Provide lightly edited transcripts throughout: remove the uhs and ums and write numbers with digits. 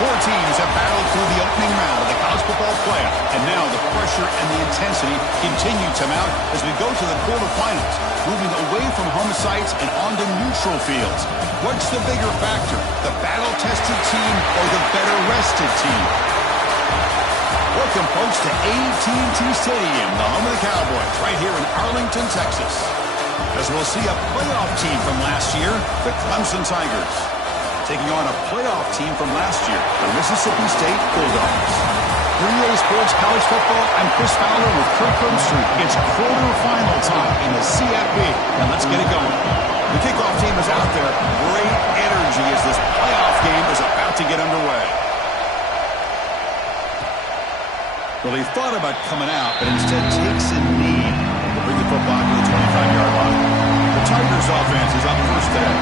Four teams have battled through the opening round of the college football playoff, and now the pressure and the intensity continue to mount as we go to the quarterfinals, moving away from home sites and onto neutral fields. What's the bigger factor, the battle-tested team or the better-rested team? Welcome, folks, to AT&T Stadium, the home of the Cowboys, right here in Arlington, Texas. As we'll see a playoff team from last year, the Clemson Tigers, taking on a playoff team from last year, the Mississippi State Bulldogs. 3A Sports College Football, I'm Chris Fowler with Kirk Herbstreit. It's quarterfinal time in the CFP. Now let's get it going. The kickoff team is out there. Great energy as this playoff game is about to get underway. Well, he thought about coming out, but instead takes a knee to bring the football to the 25-yard line. The Tigers offense is up first today.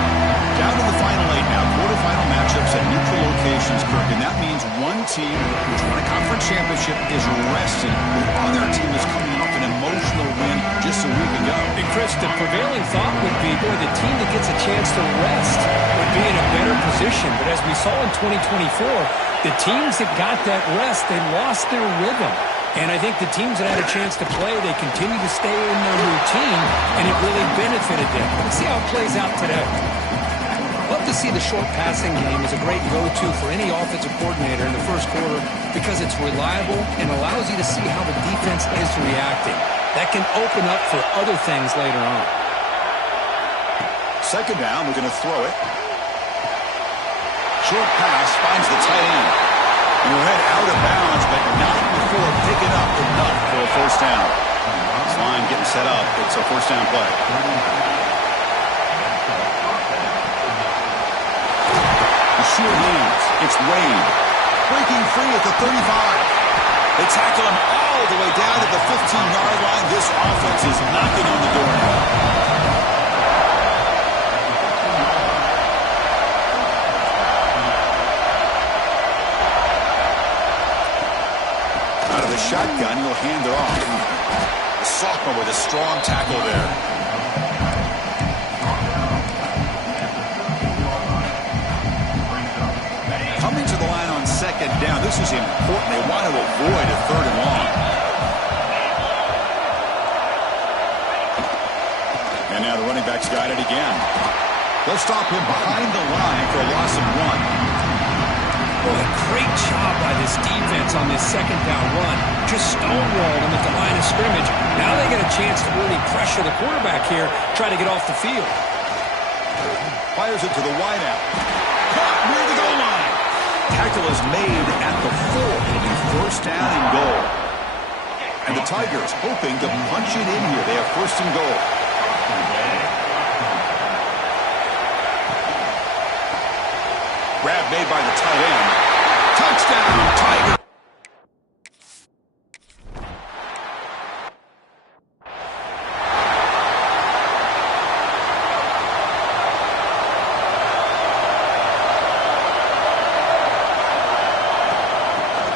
Down to the final 8 now. Quarterfinal matchups at neutral locations, Kirk. And that means one team which won a conference championship is rested. The other team is coming off an emotional win just a week ago. And Chris, the prevailing thought would be, boy, the team that gets a chance to rest would be in a better position. But as we saw in 2024, the teams that got that rest, they lost their rhythm. And I think the teams that had a chance to play, they continue to stay in their routine, and it really benefited them. Let's see how it plays out today. Love to see the short passing game as a great go-to for any offensive coordinator in the first quarter because it's reliable and allows you to see how the defense is reacting. That can open up for other things later on. Second down, we're going to throw it. Short pass finds the tight end. And he'll head out of bounds, but not before picking up enough for a first down. This line getting set up. It's a first down play. Short hands. It's Wade. Breaking free at the 35. They tackle him all the way down to the 15-yard line. This offense is knocking on the door now. Out of the shotgun, he'll hand it off. The sophomore with a strong tackle there. Coming to the line on second down. This is important. They want to avoid a third and long. And now the running back's got it again. They'll stop him behind the line for a loss of 1. Boy, great job by this defense on this second down run. Just stonewalled him at the line of scrimmage. Now they get a chance to really pressure the quarterback here, try to get off the field. Fires it to the wideout. Caught near the goal line. Tackle is made at the 4. It'll be first down and goal. And the Tigers hoping to punch it in here. They have first and goal. Grab made by the tight end. Touchdown, Tigers.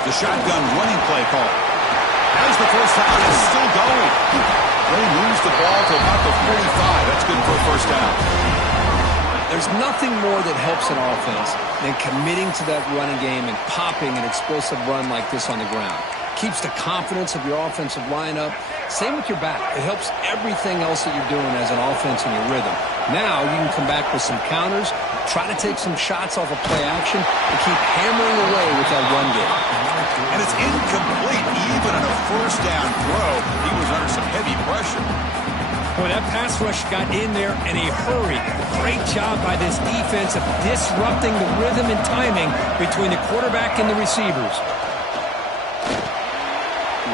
The shotgun running play call. As the first down is still going. They moves the ball to about the 45. That's good for a first down. There's nothing more that helps an offense than committing to that running game and popping an explosive run like this on the ground. Keeps the confidence of your offensive lineup. Same with your back. It helps everything else that you're doing as an offense in your rhythm. Now you can come back with some counters, try to take some shots off of play action, and keep hammering away with that run game. And it's incomplete. Even on a first down throw, he was under some heavy pressure. Boy, that pass rush got in there in a hurry. Great job by this defense of disrupting the rhythm and timing between the quarterback and the receivers.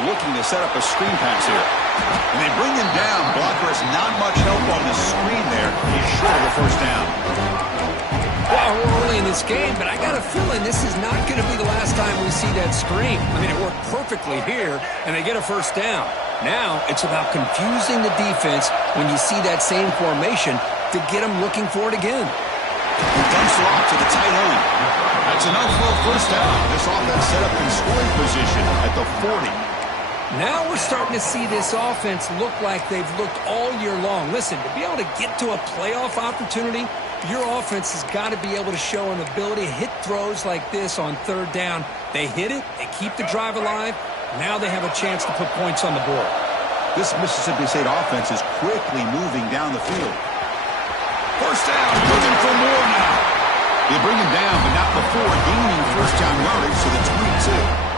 Looking to set up a screen pass here. And they bring him down. Blocker has not much help on the screen there. He's short of the first down. Well, we're early in this game, but I got a feeling this is not going to be the last time we see that screen. I mean, it worked perfectly here, and they get a first down. Now it's about confusing the defense when you see that same formation to get them looking for it again. He dumps it off to the tight end. That's enough for a first down. This offense set up in scoring position at the 40. Now we're starting to see this offense look like they've looked all year long. Listen, to be able to get to a playoff opportunity, your offense has got to be able to show an ability to hit throws like this on third down. They hit it, they keep the drive alive. Now they have a chance to put points on the board. This Mississippi State offense is quickly moving down the field. First down, looking for more now. They bring him down, but not before gaining first down yardage to the 22.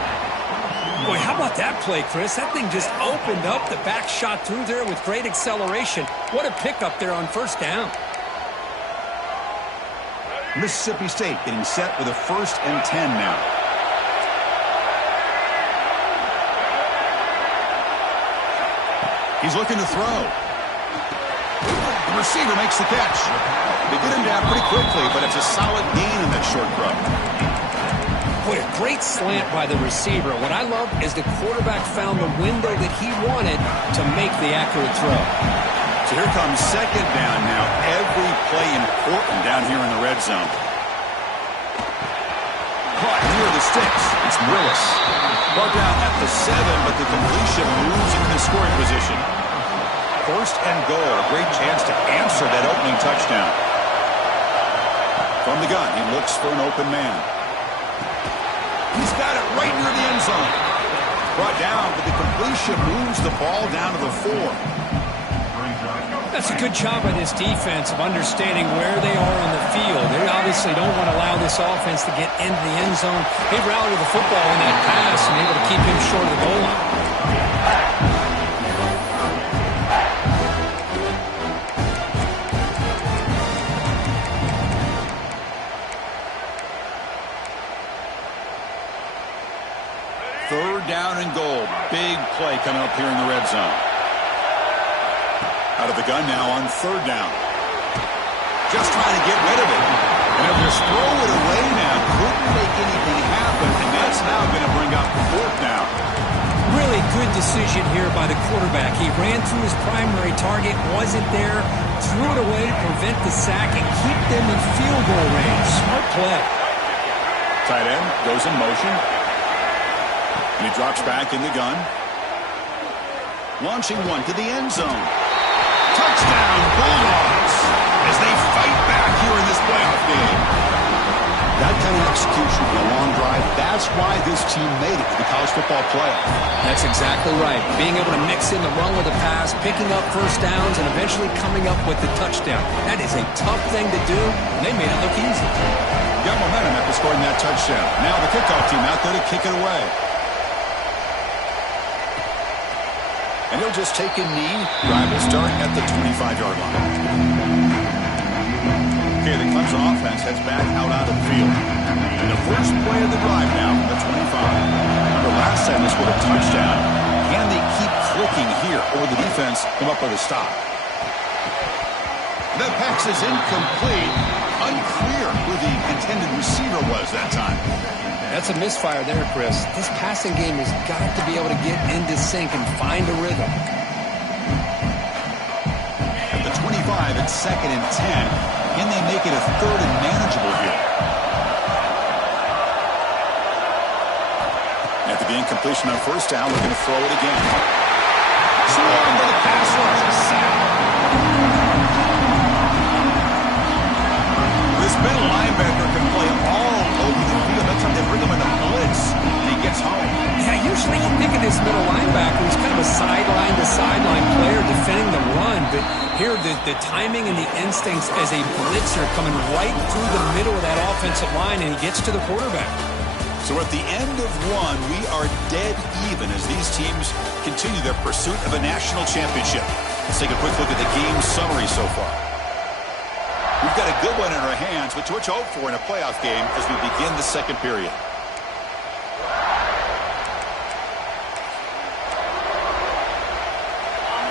Boy, how about that play, Chris? That thing just opened up. The back shot through there with great acceleration. What a pickup there on first down. Mississippi State getting set with a 1st and 10 now. He's looking to throw. The receiver makes the catch. They get him down pretty quickly, but it's a solid gain in that short throw. Boy, a great slant by the receiver. What I love is the quarterback found the window that he wanted to make the accurate throw. So here comes second down now. Every play important down here in the red zone. Caught near the sticks. It's Willis. Brought down at the 7, but the completion moves into the scoring position. 1st and goal. A great chance to answer that opening touchdown. From the gun, he looks for an open man. He's got it right near the end zone. Brought down, but the completion moves the ball down to the 4. That's a good job by this defense of understanding where they are on the field. They obviously don't want to allow this offense to get into the end zone. They rallied the football in that pass and able to keep him short of the goal line. Third down and goal. Big play coming up here in the red zone. Out of the gun now on 3rd down. Just trying to get rid of it. And they'll just throw it away now. Couldn't make anything happen, and that's now going to bring up 4th down. Really good decision here by the quarterback. He ran through his primary target, wasn't there, threw it away to prevent the sack and keep them in field goal range. Smart play. Tight end goes in motion. And he drops back in the gun. Launching one to the end zone. Touchdown, Bulldogs, as they fight back here in this playoff game. That kind of execution on a long drive, that's why this team made it to the college football playoff. That's exactly right. Being able to mix in the run with the pass, picking up first downs, and eventually coming up with the touchdown. That is a tough thing to do, and they made it look easy. Got momentum after scoring that touchdown. Now the kickoff team out there to kick it away. And he'll just take a knee. Drive will start at the 25-yard line. Okay, the Clemson offense heads back out onto the field. And the first play of the drive now from the 25. Remember, last time they scored a touchdown. Can they keep clicking here, or the defense come up with a stop? The pass is incomplete. Unclear who the intended receiver was that time. That's a misfire there, Chris. This passing game has got to be able to get into sync and find a rhythm. At the 25, it's 2nd and 10. Can they make it a 3rd and manageable here? After the incompletion on first down, we're going to throw it again. Swarmed by the pass rush. Sack. This middle linebacker can play all over the field. That's how they bring him in the blitz, and he gets home. Yeah, usually you think of this middle linebacker as kind of a sideline-to-sideline player defending the run, but here the timing and the instincts as a blitzer coming right through the middle of that offensive line, and he gets to the quarterback. So at the end of one, we are dead even as these teams continue their pursuit of a national championship. Let's take a quick look at the game summary so far. We've got a good one in our hands, but to what you hope for in a playoff game as we begin the second period.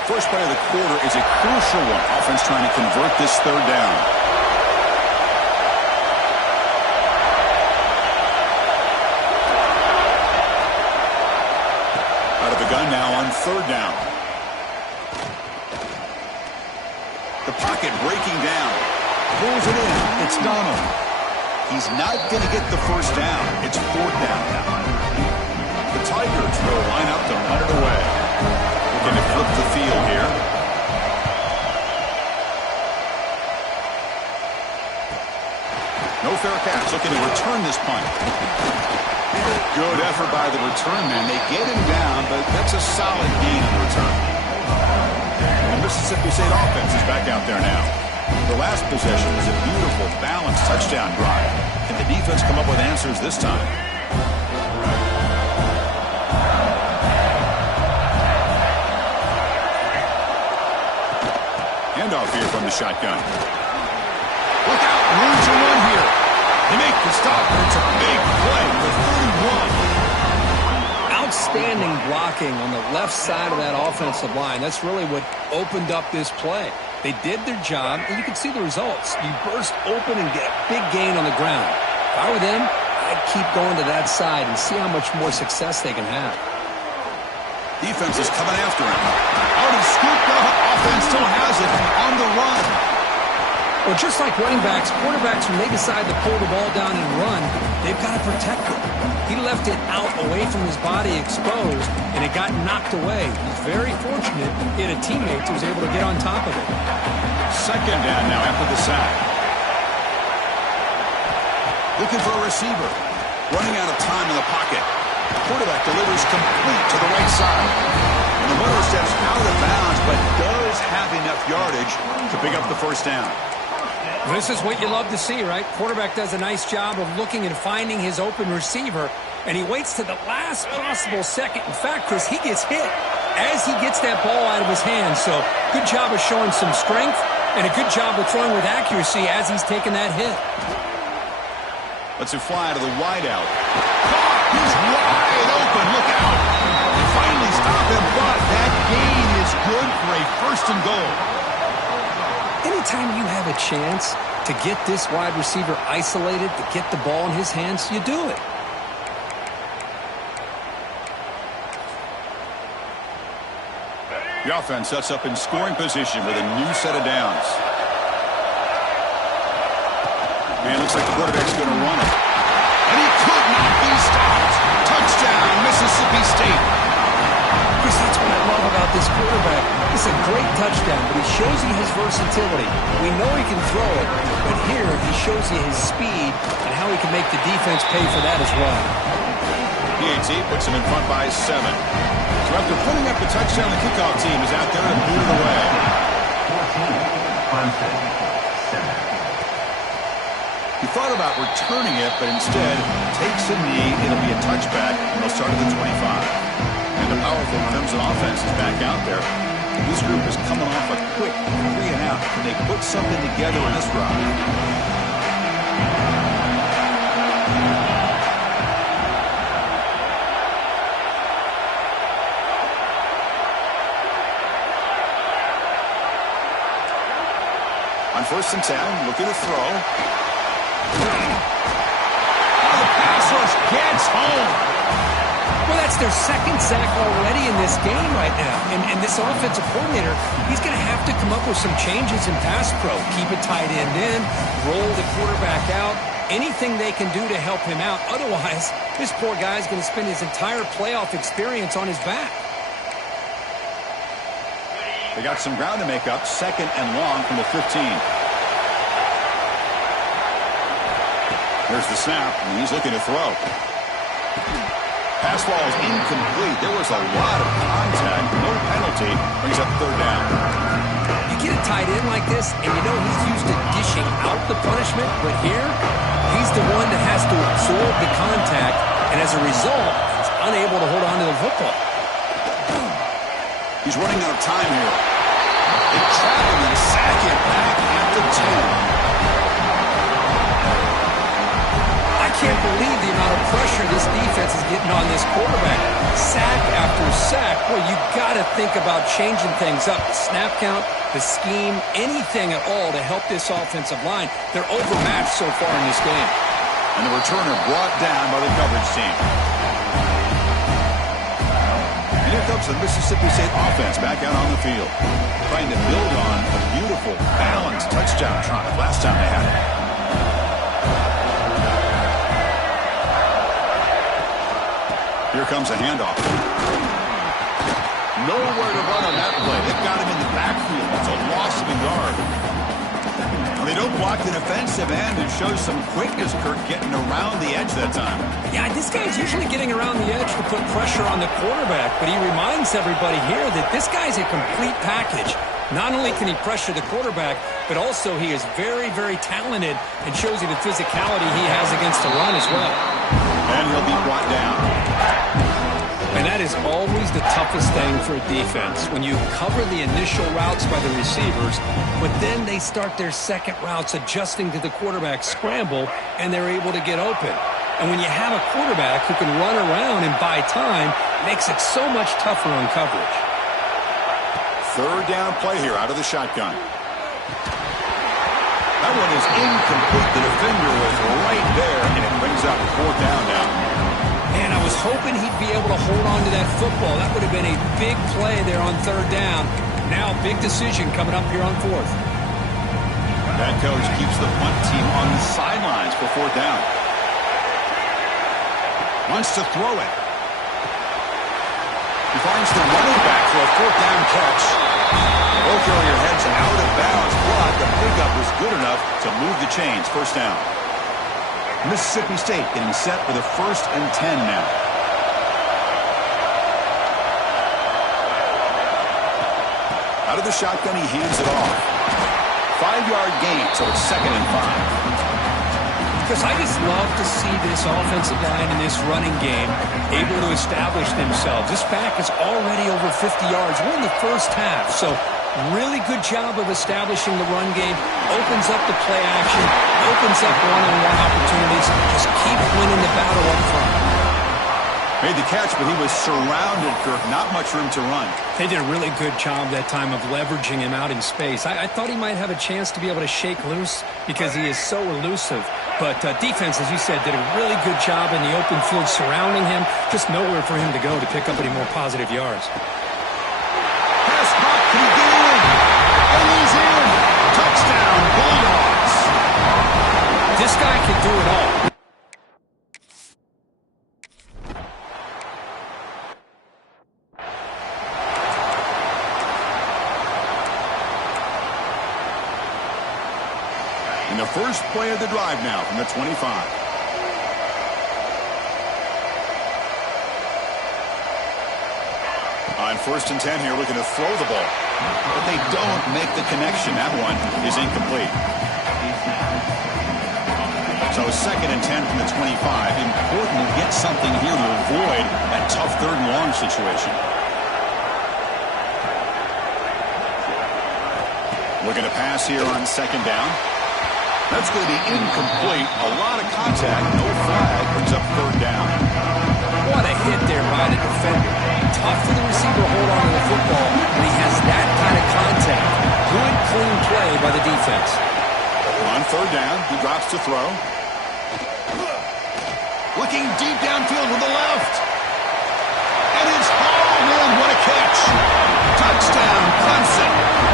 First play of the quarter is a crucial one. Offense trying to convert this 3rd down. Out of the gun now on 3rd down. The pocket breaking down. Pulls it in. It's Donald. He's not going to get the first down. It's 4th down now. The Tigers will line up to run it away. No fair catch. Looking to return this punt. Good effort by the return man. They get him down, but that's a solid gain on the return. The Mississippi State offense is back out there now. The last possession was a beautiful, balanced touchdown drive. Can the defense come up with answers this time? Handoff here from the shotgun. Look out, room to run here. They make the stop, and it's a big play with 31. Outstanding blocking on the left side of that offensive line. That's really what opened up this play. They did their job, and you can see the results. You burst open and get a big gain on the ground. If I were them, I'd keep going to that side and see how much more success they can have. Defense is coming after him. Out and scooped up. Offense still has it on the run. Well, just like running backs, quarterbacks, when they decide to pull the ball down and run, they've got to protect it. He left it out away from his body exposed, and it got knocked away. He's very fortunate he had a teammate who was able to get on top of it. Second down now after the sack. Looking for a receiver. Running out of time in the pocket. Quarterback delivers complete to the right side. And the motor steps out of bounds, but does have enough yardage to pick up the first down. This is what you love to see, right? Quarterback does a nice job of looking and finding his open receiver, and he waits to the last possible second. In fact, Chris, he gets hit as he gets that ball out of his hands. So good job of showing some strength and a good job of throwing with accuracy as he's taking that hit. Lets it fly to the wideout. He's wide open. Look out. They finally stop him, but that gain is good for a first and goal. Anytime you have a chance to get this wide receiver isolated, to get the ball in his hands, you do it. The offense sets up in scoring position with a new set of downs. And it looks like the quarterback's going to run it. And he could not be stopped. Touchdown, Mississippi State. Chris, that's what I love about this quarterback. It's a great touchdown, but he shows you his versatility. We know he can throw it, but here he shows you his speed and how he can make the defense pay for that as well. PAT puts him in front by 7. So after putting up the touchdown, the kickoff team is out there to boot it away. 14, Clemson, 7. He thought about returning it, but instead takes a knee. It'll be a touchback, and they'll start at the 25. And the powerful Clemson offense is back out there. This group is coming off a quick 3-and-out. Can they put something together in this drive? On 1st and 10, looking to throw. Oh, the pass rush gets home. Well, that's their second sack already in this game right now. And this offensive coordinator, he's going to have to come up with some changes in pass pro. Keep a tight end in, roll the quarterback out, anything they can do to help him out. Otherwise, this poor guy's going to spend his entire playoff experience on his back. They got some ground to make up. 2nd and long from the 15. There's the snap, and he's looking to throw. Pass ball is incomplete. There was a lot of contact. No penalty. Brings up 3rd down. You get a tight end like this, and you know he's used to dishing out the punishment, but here, he's the one that has to absorb the contact, and as a result, he's unable to hold on to the football. He's running out of time here. They trap him and sack him back at the 10. I can't believe the amount of pressure this defense is getting on this quarterback. Sack after sack. Boy, you got to think about changing things up. The snap count, the scheme, anything at all to help this offensive line. They're overmatched so far in this game. And the returner brought down by the coverage team. And here comes the Mississippi State offense back out on the field. Trying to build on a beautiful, balanced touchdown drive last time they had it. Here comes a handoff. Nowhere to run on that play. They've got him in the backfield. It's a loss of a yard. Well, they don't block the defensive end and show some quickness, Kirk, getting around the edge that time. Yeah, this guy's usually getting around the edge to put pressure on the quarterback, but he reminds everybody here that this guy's a complete package. Not only can he pressure the quarterback, but also he is very, very talented and shows you the physicality he has against the run as well. And he'll be brought down. And that is always the toughest thing for a defense, when you cover the initial routes by the receivers, but then they start their second routes adjusting to the quarterback scramble, and they're able to get open. And when you have a quarterback who can run around and buy time, it makes it so much tougher on coverage. Third down play here out of the shotgun. That one is incomplete. The defender was right there, and it brings up fourth down now. Man, I was hoping he'd be able to hold on to that football. That would have been a big play there on third down. Now, big decision coming up here on fourth. That coach keeps the punt team on the sidelines for fourth down. Wants to throw it. He finds the running back for a fourth down catch. Ball carrier heads out of bounds, but the pickup was good enough to move the chains. First down. Mississippi State getting set for the 1st and 10 now. Out of the shotgun, he hands it off. 5-yard gain, so it's 2nd and 5. Because I just love to see this offensive line in this running game able to establish themselves. This back is already over 50 yards. We're in the first half, so really good job of establishing the run game. Opens up the play action, opens up one-on-one opportunities. Just keep winning the battle up front. Made the catch, but he was surrounded, Kirk. Not much room to run. They did a really good job that time of leveraging him out in space. I thought he might have a chance to be able to shake loose because he is so elusive. But defense, as you said, did a really good job in the open field surrounding him. Just nowhere for him to go to pick up any more positive yards. Pass caught. Can he get in? And he's in. Touchdown, Bulldogs. This guy can do it all. In the first play of the drive now from the 25. On 1st and 10 here, looking to throw the ball. But they don't make the connection. That one is incomplete. So 2nd and 10 from the 25. Important to get something here to avoid that tough 3rd and long situation. Looking to pass here on 2nd down. That's going to be incomplete. A lot of contact. No flag. Brings up 3rd down. What a hit there by the defender. Tough for the receiver to hold on to the football when he has that kind of contact. Good, clean play by the defense. On 3rd down, he drops to throw. Looking deep downfield with the left. And it's hauled in. What a catch. Touchdown, Clemson.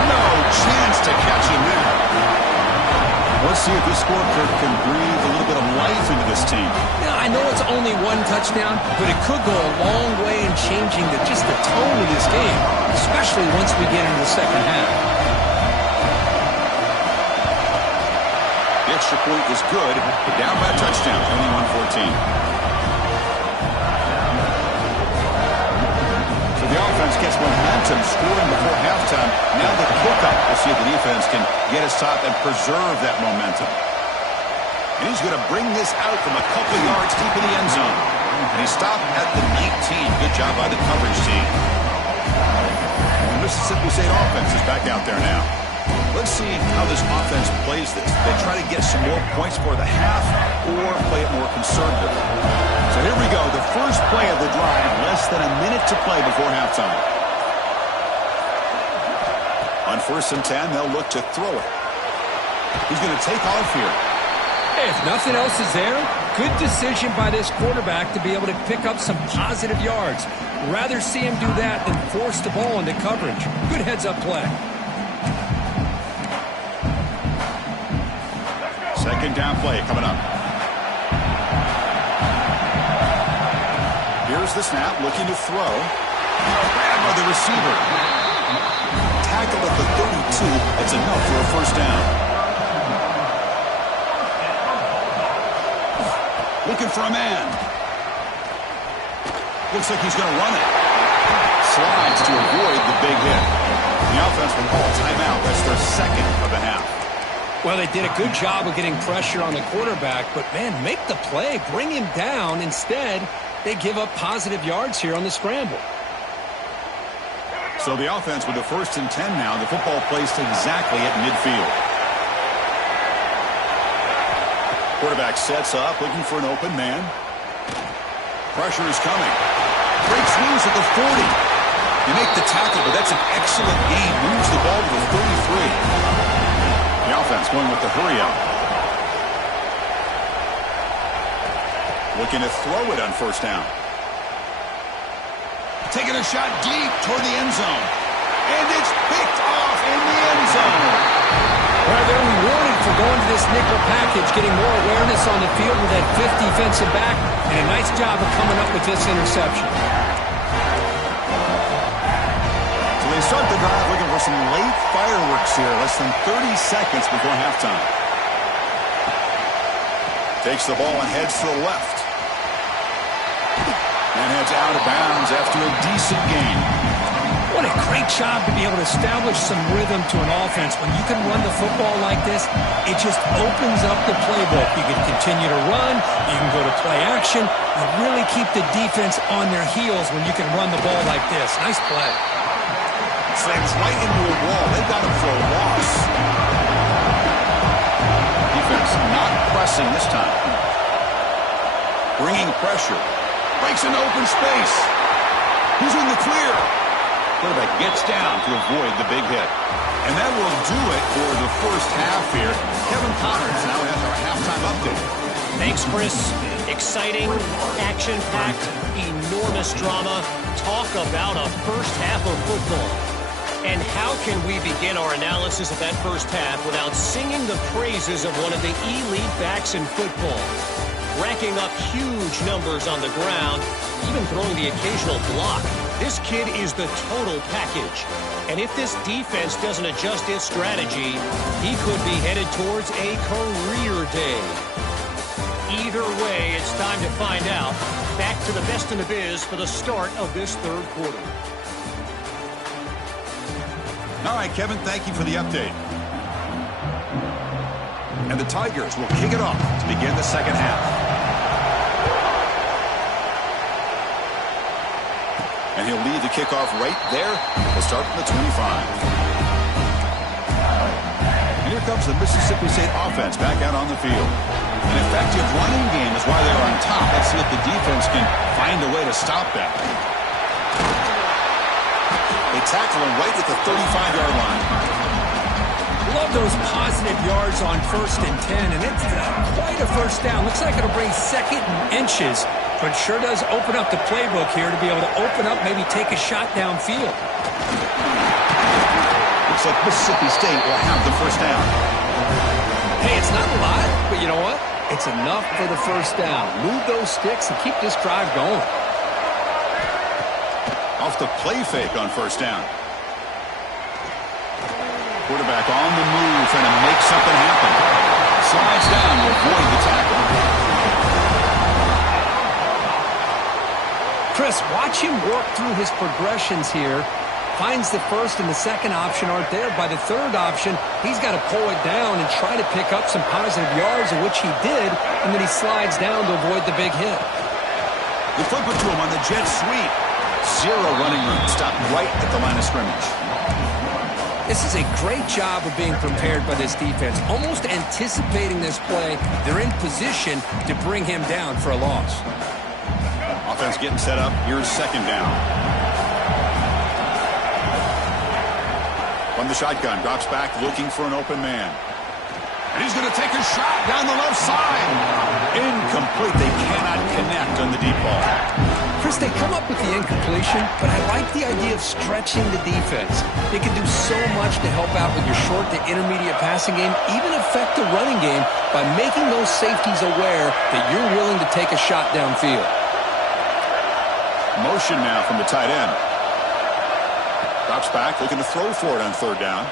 No chance to catch him there. Let's see if this scorecard can breathe a little bit of life into this team. Now, I know it's only one touchdown, but it could go a long way in changing just the tone of this game, especially once we get into the second half. The extra point was good, but down by a touchdown, 21-14. So the offense gets momentum, scoring before halftime. Now the kickoff. We'll see if the defense can get a stop and preserve that momentum. And he's going to bring this out from a couple yards deep in the end zone. And he stopped at the 19. Good job by the coverage team. The Mississippi State offense is back out there now. Let's see how this offense plays this. They try to get some more points for the half or play it more conservatively. So here we go. The first play of the drive. Less than a minute to play before halftime. On 1st and 10, they'll look to throw it. He's going to take off here. Hey, if nothing else is there, good decision by this quarterback to be able to pick up some positive yards. Rather see him do that than force the ball into coverage. Good heads-up play. 2nd down play coming up. Here's the snap, looking to throw. Grabbed by the receiver. Tackled at the 32. It's enough for a 1st down. Looking for a man. Looks like he's going to run it. Slides to avoid the big hit. The offense will call timeout. That's their second of the half. Well, they did a good job of getting pressure on the quarterback, but, man, make the play. Bring him down. Instead, they give up positive yards here on the scramble. So the offense with the 1st and 10 now. The football placed exactly at midfield. Quarterback sets up, looking for an open man. Pressure is coming. Breaks loose at the 40. You make the tackle, but that's an excellent gain. Moves the ball to the 33. The offense going with the hurry up. Looking to throw it on 1st down. Taking a shot deep toward the end zone. And it's picked off in the end zone. Well, they're rewarded for going to this nickel package, getting more awareness on the field with that 5th defensive back, and a nice job of coming up with this interception. So they start the drive looking for some late fireworks here, less than 30 seconds before halftime. Takes the ball and heads to the left. And heads out of bounds after a decent gain. What a great job to be able to establish some rhythm to an offense. When you can run the football like this, it just opens up the playbook. You can continue to run. You can go to play action. You really keep the defense on their heels when you can run the ball like this. Nice play. Slams right into a wall. They got him for a loss. Defense not pressing this time. Bringing pressure. Breaks into open space. Who's in the clear? Quarterback gets down to avoid the big hit. And that will do it for the 1st half here. Kevin Connors now has our halftime update. Thanks, Chris. Exciting, action-packed, enormous drama. Talk about a 1st half of football. And how can we begin our analysis of that 1st half without singing the praises of one of the elite backs in football? Racking up huge numbers on the ground, even throwing the occasional block. This kid is the total package. And if this defense doesn't adjust its strategy, he could be headed towards a career day. Either way, it's time to find out. Back to the best in the biz for the start of this 3rd quarter. All right, Kevin, thank you for the update. And the Tigers will kick it off to begin the 2nd half. And he'll lead the kickoff right there. We'll start from the 25. And here comes the Mississippi State offense back out on the field. An effective running game is why they're on top. Let's see if the defense can find a way to stop that. They tackle him right at the 35-yard line. Love those positive yards on 1st and 10, and it's quite a 1st down. Looks like it'll bring 2nd and inches, but sure does open up the playbook here to be able to open up, maybe take a shot downfield. Looks like Mississippi State will have the 1st down. Hey, it's not a lot, but you know what? It's enough for the 1st down. Move those sticks and keep this drive going. Off the play fake on 1st down. Quarterback on the move, trying to make something happen. Slides down to avoid the tackle. Chris, watch him work through his progressions here. Finds the 1st and the 2nd option aren't there. By the 3rd option, he's got to pull it down and try to pick up some positive yards, of which he did, and then he slides down to avoid the big hit. They flip it to him on the jet sweep. 0 running room. Stopped right at the line of scrimmage. This is a great job of being prepared by this defense. Almost anticipating this play, they're in position to bring him down for a loss. Offense getting set up. Here's 2nd down. From the shotgun, drops back, looking for an open man. And he's going to take a shot down the left side. Incomplete. They cannot connect on the deep ball. Chris, they come up with the incompletion, but I like the idea of stretching the defense. They can do so much to help out with your short to intermediate passing game, even affect the running game by making those safeties aware that you're willing to take a shot downfield. Motion now from the tight end. Drops back, looking to throw for it on 3rd down.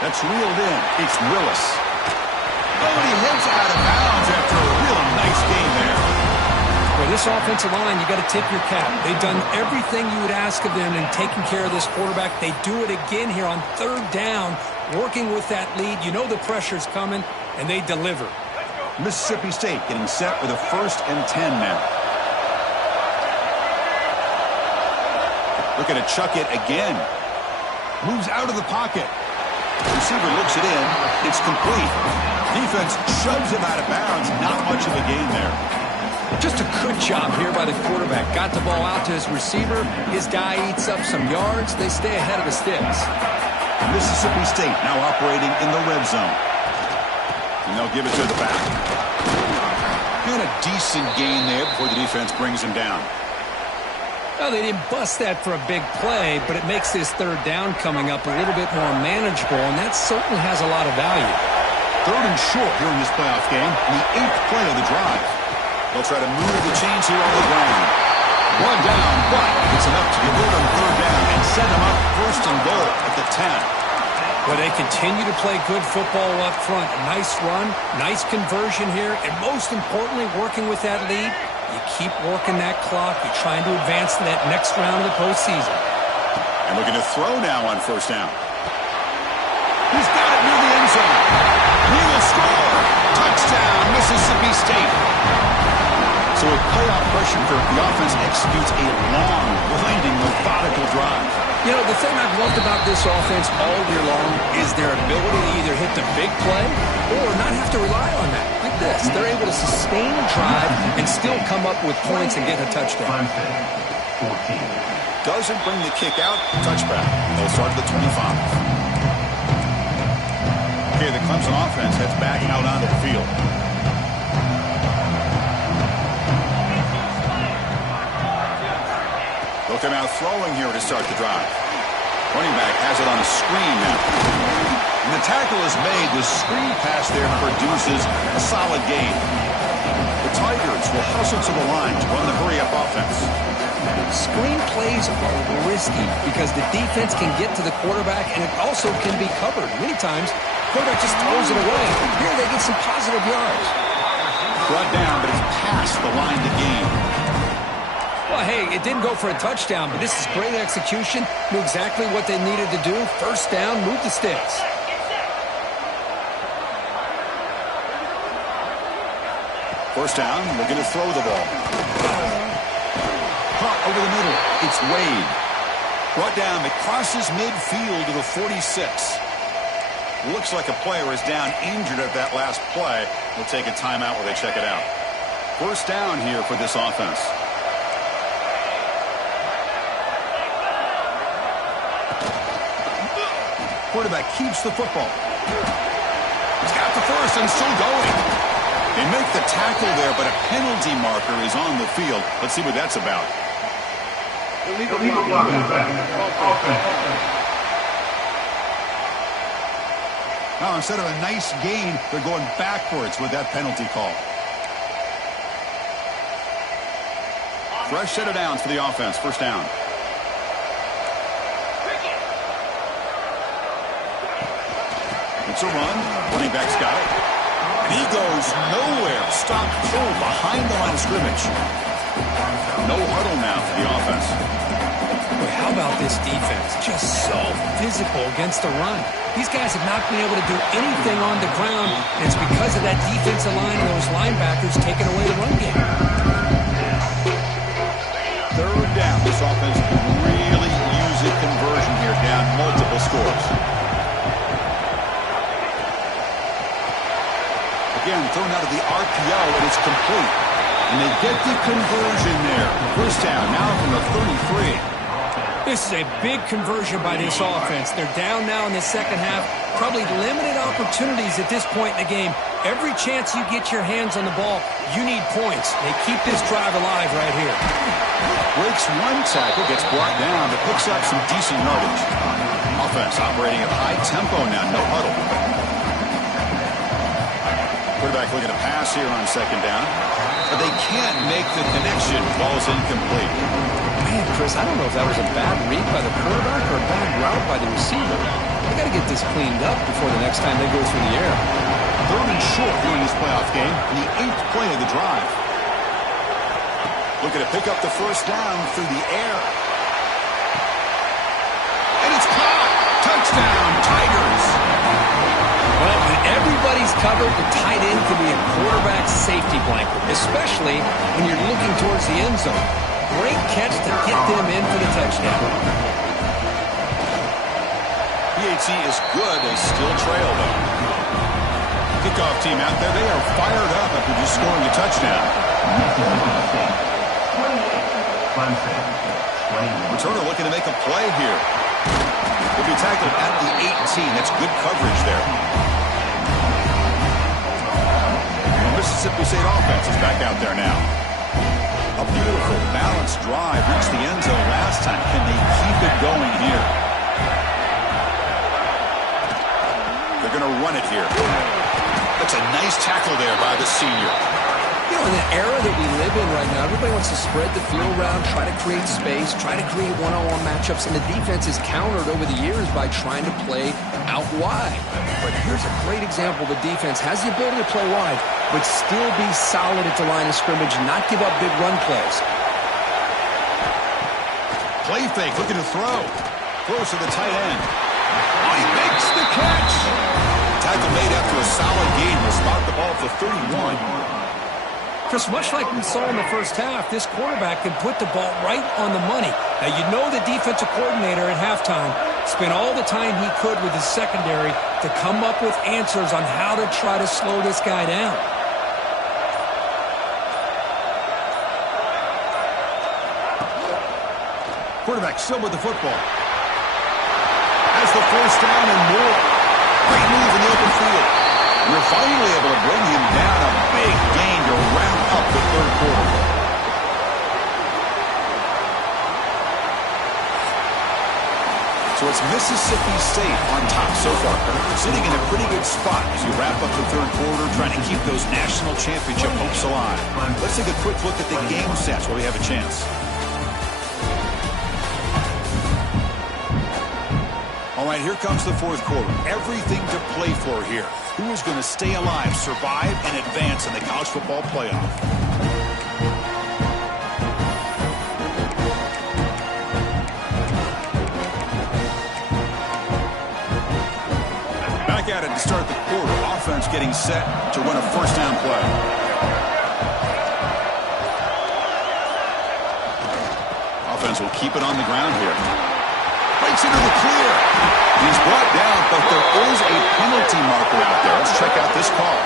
That's reeled in. It's Willis. Oh, and he heads out of bounds after a real nice this offensive line, you got to tip your cap. They've done everything you would ask of them in taking care of this quarterback. They do it again here on third down, working with that lead. You know the pressure's coming, and they deliver. Mississippi State getting set with a 1st and 10 now. Looking to chuck it again. Moves out of the pocket. Receiver looks it in. It's complete. Defense shoves him out of bounds. Not much of a gain there. Just a good job here by the quarterback. Got the ball out to his receiver. His guy eats up some yards. They stay ahead of the sticks. Mississippi State now operating in the red zone. And they'll give it to the back. And a decent gain there before the defense brings him down. Well, they didn't bust that for a big play, but it makes this third down coming up a little bit more manageable, and that certainly has a lot of value. 3rd and short here in this playoff game, the 8th play of the drive. They'll try to move the chains here on the ground. 1 down, but it's enough to get rid on 3rd down and set them up 1st and goal at the 10. Well, they continue to play good football up front. A nice run, nice conversion here, and most importantly, working with that lead. You keep working that clock. You're trying to advance to that next round of the postseason. And looking to throw now on 1st down. He's got it near the end zone. He will score. Touchdown, Mississippi State. So with playoff pressure, the offense executes a long, winding, methodical drive. You know, the thing I've loved about this offense all year long is their ability to either hit the big play or not have to rely on that. Like this. They're able to sustain a drive and still come up with points and get a touchdown. Doesn't bring the kick out. Touchback. They'll start at the 25. Okay, the Clemson offense heads back out onto the field. They'll come out throwing here to start the drive. Running back has it on a screen now. When the tackle is made, the screen pass there produces a solid gain. The Tigers will hustle to the line to run the hurry-up offense. Screen plays are risky because the defense can get to the quarterback, and it also can be covered. Many times, the quarterback just throws it away. Here they get some positive yards. Brought down, but it's past the line to gain. Well, hey, it didn't go for a touchdown, but this is great execution. Knew exactly what they needed to do. 1st down, move the sticks. First down, looking to throw the ball. Caught over the middle. It's Wade. Brought down, it crosses midfield to the 46. Looks like a player is down injured at that last play. We'll take a timeout while they check it out. 1st down here for this offense. Quarterback keeps the football. He's got the 1st and still going. They make the tackle there, but a penalty marker is on the field. Let's see what that's about. Now, instead of a nice gain, they're going backwards with that penalty call. Fresh set of downs for the offense. 1st down. It's a run. Running back's got it. And he goes nowhere. Stop cold behind the line of scrimmage. No huddle now for the offense. Boy, how about this defense? Just so physical against the run. These guys have not been able to do anything on the ground, and it's because of that defensive line and those linebackers taking away the run game. 3rd down. This offense can really use a conversion here, down multiple scores. Again, thrown out of the RPO, and it's complete. And they get the conversion there. 1st down, now from the 33. This is a big conversion by this offense. They're down now in the second half. Probably limited opportunities at this point in the game. Every chance you get your hands on the ball, you need points. They keep this drive alive right here. Breaks one tackle, gets brought down, but picks up some decent yardage. Offense operating at high tempo now, no huddle. Quarterback looking to pass here on 2nd down. But they can't make the connection. Ball's incomplete. Man, Chris, I don't know if that was a bad read by the quarterback or a bad route by the receiver. They got to get this cleaned up before the next time they go through the air. 3rd and short during this playoff game, the 8th play of the drive. looking to pick up the first down through the air. And it's caught. Touchdown, Tigers. Well, when everybody's covered, the tight end can be a quarterback safety blanket, especially when you're looking towards the end zone. Great catch to get them in for the touchdown. PAT is good. They still trail, though. Kickoff team out there. They are fired up after just scoring a touchdown. Returner looking to make a play here. He'll be tackled at the 18. That's good coverage there. The Mississippi State offense is back out there now. A beautiful, balanced drive. Reached the end zone last time. Can they keep it going here? They're going to run it here. That's a nice tackle there by the senior. You know, in the era that we live in right now, everybody wants to spread the field around, try to create space, try to create one-on-one matchups, and the defense is countered over the years by trying to play out wide. But here's a great example. The defense has the ability to play wide, but still be solid at the line of scrimmage, not give up big run plays. Play fake, looking to throw. Throws to the tight end. Oh, he makes the catch. Tackle made after a solid gain. Will spot the ball for 31. Just much like we saw in the first half, this quarterback can put the ball right on the money. Now, you know the defensive coordinator at halftime spent all the time he could with his secondary to come up with answers on how to try to slow this guy down. Quarterback still with the football. Has the first down and more. Great move in the open field. We're finally able to bring him down. A big gain to wrap up the third quarter. So it's Mississippi State on top so far. Sitting in a pretty good spot as you wrap up the third quarter, trying to keep those national championship hopes alive. Let's take a quick look at the game stats while we have a chance. All right, here comes the fourth quarter. Everything to play for here. Who is going to stay alive, survive, and advance in the college football playoff? Back at it to start the quarter. Offense getting set to run a first down play. Offense will keep it on the ground here. Breaks into the clear. He's brought down, but there is a penalty marker out there. Let's check out this call.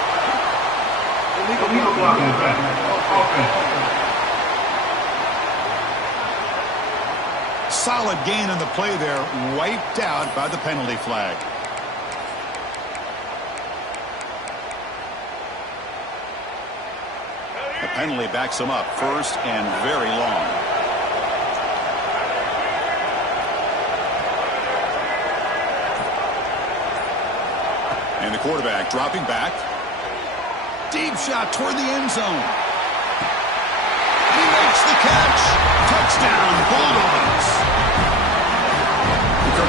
Solid gain on the play there. Wiped out by the penalty flag. The penalty backs him up. First and very long. And the quarterback dropping back. Deep shot toward the end zone. He makes the catch. Touchdown, Bulldogs.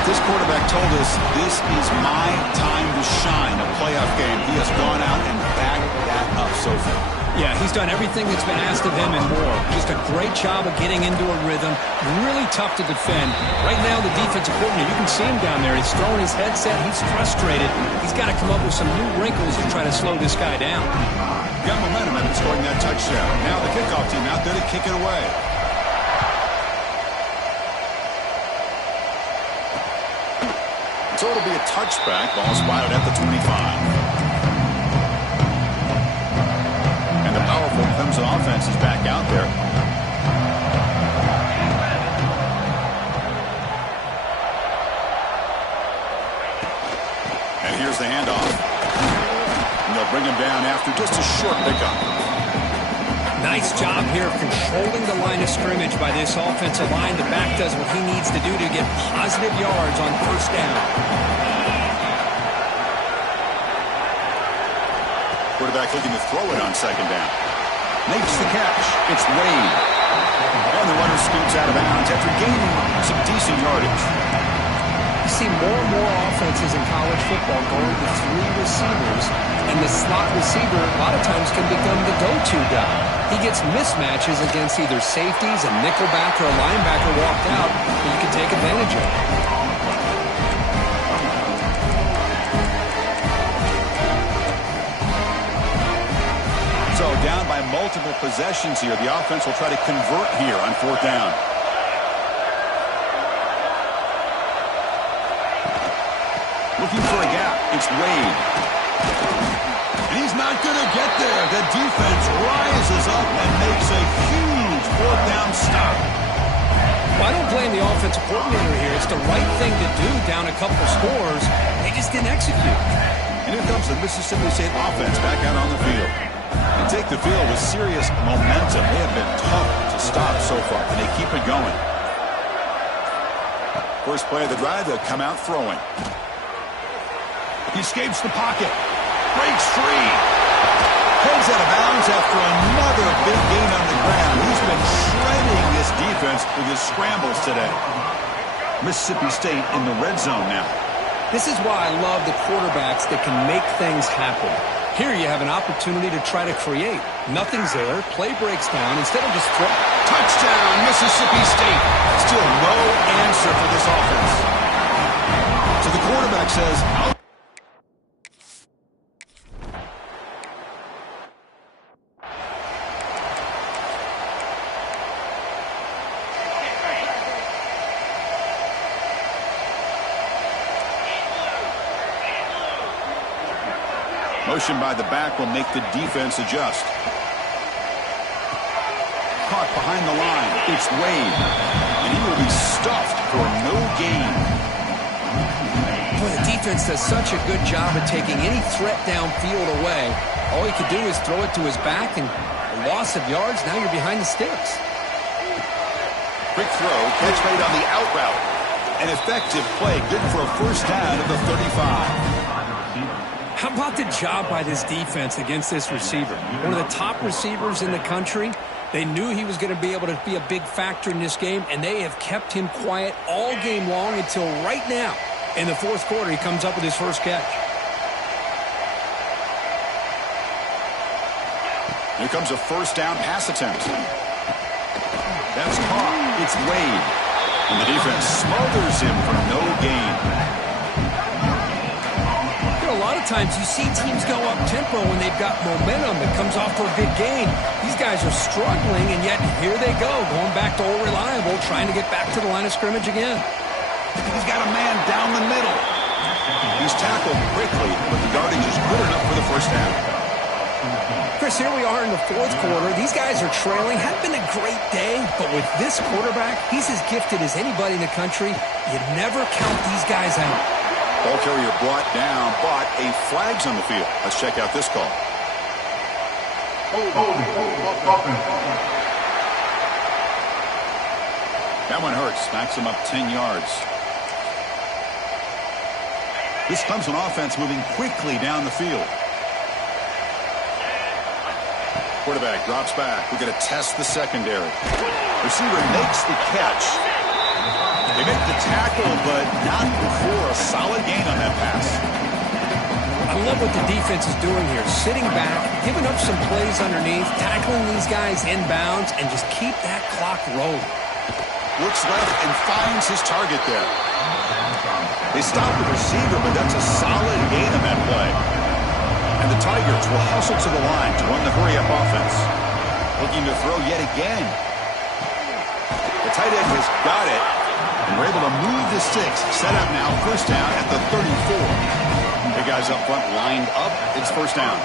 This quarterback told us this is my time to shine, a playoff game. He has gone out and backed that up so far. Yeah, he's done everything that's been asked of him and more. Just a great job of getting into a rhythm. Really tough to defend. Right now, the defensive coordinator, you can see him down there. He's throwing his headset. He's frustrated. He's got to come up with some new wrinkles to try to slow this guy down. Got momentum after scoring that touchdown. Now the kickoff team out there to kick it away. So it'll be a touchback. Ball spotted at the 25. And the powerful Clemson offense is back out there. And here's the handoff. And they'll bring him down after just a short pickup. Nice job here of controlling the line of scrimmage by this offensive line. The back does what he needs to do to get positive yards on first down. Quarterback looking to throw it on second down. Makes the catch. It's Wade. And the runner scoots out of bounds after gaining some decent yardage. to see more and more offenses in college football going to 3 receivers, and the slot receiver a lot of times can become the go-to guy. He gets mismatches against either safeties, a nickelback, or a linebacker walked out that you can take advantage of. So down by multiple possessions here. The offense will try to convert here on 4th down. Looking for a gap. It's Wade. And he's not going to get there. The defense rises up and makes a huge 4th down stop. Well, I don't blame the offensive coordinator here. It's the right thing to do down a couple scores. They just didn't execute. And here comes the Mississippi State offense back out on the field. They take the field with serious momentum. They have been tough to stop so far, and they keep it going. First play of the drive, they'll come out throwing. He escapes the pocket. Breaks free. Heads out of bounds after another big gain on the ground. He's been shredding this defense with his scrambles today. Mississippi State in the red zone now. This is why I love the quarterbacks that can make things happen. Here you have an opportunity to try to create. Nothing's there. Play breaks down. Instead of just throw. Touchdown, Mississippi State. Still no answer for this offense. So the quarterback says, out. Motion by the back will make the defense adjust. Caught behind the line. It's Wade. And he will be stuffed for no gain. Boy, the defense does such a good job of taking any threat downfield away. All he could do is throw it to his back, and a loss of yards, now you're behind the sticks. Quick throw, catch made on the out route. An effective play, good for a first down at the 35. How about the job by this defense against this receiver? One of the top receivers in the country. They knew he was going to be able to be a big factor in this game, and they have kept him quiet all game long until right now. In the 4th quarter, he comes up with his first catch. Here comes a first down pass attempt. That's caught. It's Wade. And the defense smothers him for no gain. A lot of times you see teams go up tempo when they've got momentum that comes off for a big gain. These guys are struggling, and yet here they go, going back to old reliable, trying to get back to the line of scrimmage again. He's got a man down the middle. He's tackled quickly, but the yardage is good enough for the first down. Chris, here we are in the 4th quarter. These guys are trailing. Hadn't been a great day, but with this quarterback, he's as gifted as anybody in the country. You never count these guys out. Ball carrier brought down, but a flag's on the field. Let's check out this call. That one hurts. Smacks him up 10 yards. This Clemson offense moving quickly down the field. Quarterback drops back. We're going to test the secondary. Receiver makes the catch. They make the tackle, but not before a solid gain on that pass. I love what the defense is doing here. Sitting back, giving up some plays underneath, tackling these guys inbounds, and just keep that clock rolling. Looks left and finds his target there. They stop the receiver, but that's a solid gain on that play. And the Tigers will hustle to the line to run the hurry-up offense. Looking to throw yet again. The tight end has got it. And we're able to move the sticks. Set up now, first down at the 34. The guys up front lined up. It's first down.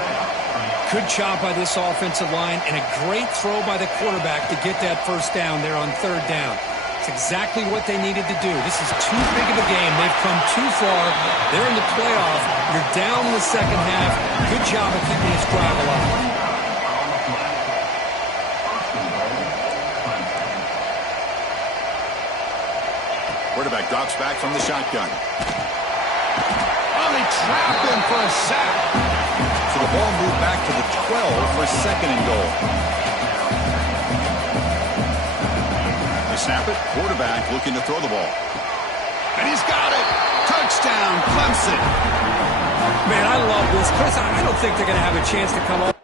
Good job by this offensive line, and a great throw by the quarterback to get that first down there on 3rd down. It's exactly what they needed to do. This is too big of a game. They've come too far. They're in the playoff. You're down in the second half. Good job of keeping this drive alive. Quarterback drops back from the shotgun. Oh, they trap him for a sack. So the ball moved back to the 12 for 2nd and goal. They snap it. Quarterback looking to throw the ball. And he's got it. Touchdown, Clemson. Man, I love this. Chris, I don't think they're going to have a chance to come up.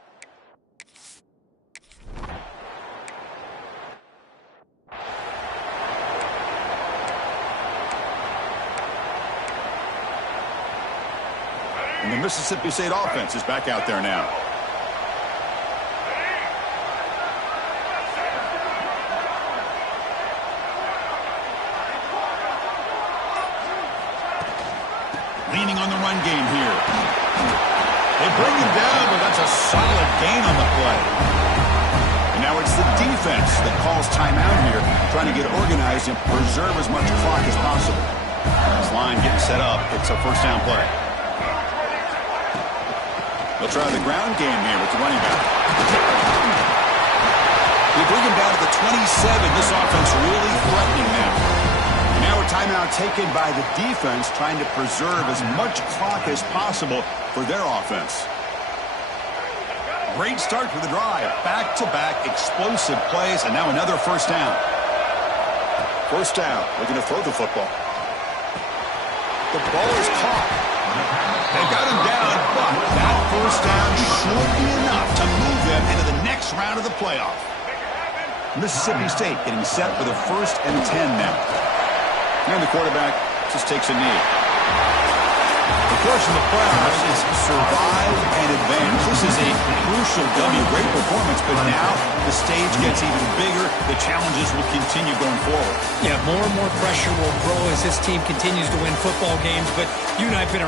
And the Mississippi State offense is back out there now. Leaning on the run game here. They bring him down, but that's a solid gain on the play. And now it's the defense that calls timeout here, trying to get organized and preserve as much clock as possible. This line getting set up. It's a first down play. They'll try the ground game here with the running back. They bring him down to the 27. This offense really threatening now. Now a timeout taken by the defense, trying to preserve as much clock as possible for their offense. Great start for the drive. Back-to-back explosive plays, and now another first down. First down, looking to throw the football. The ball is caught. They got him down, but that first down should be enough to move them into the next round of the playoff. Mississippi State getting set for the 1st and 10 now. And the quarterback just takes a knee. The course in the playoffs is survive and advance. This is a crucial W. Great performance, but now the stage gets even bigger. The challenges will continue going forward. Yeah, more and more pressure will grow as this team continues to win football games, but you and I have been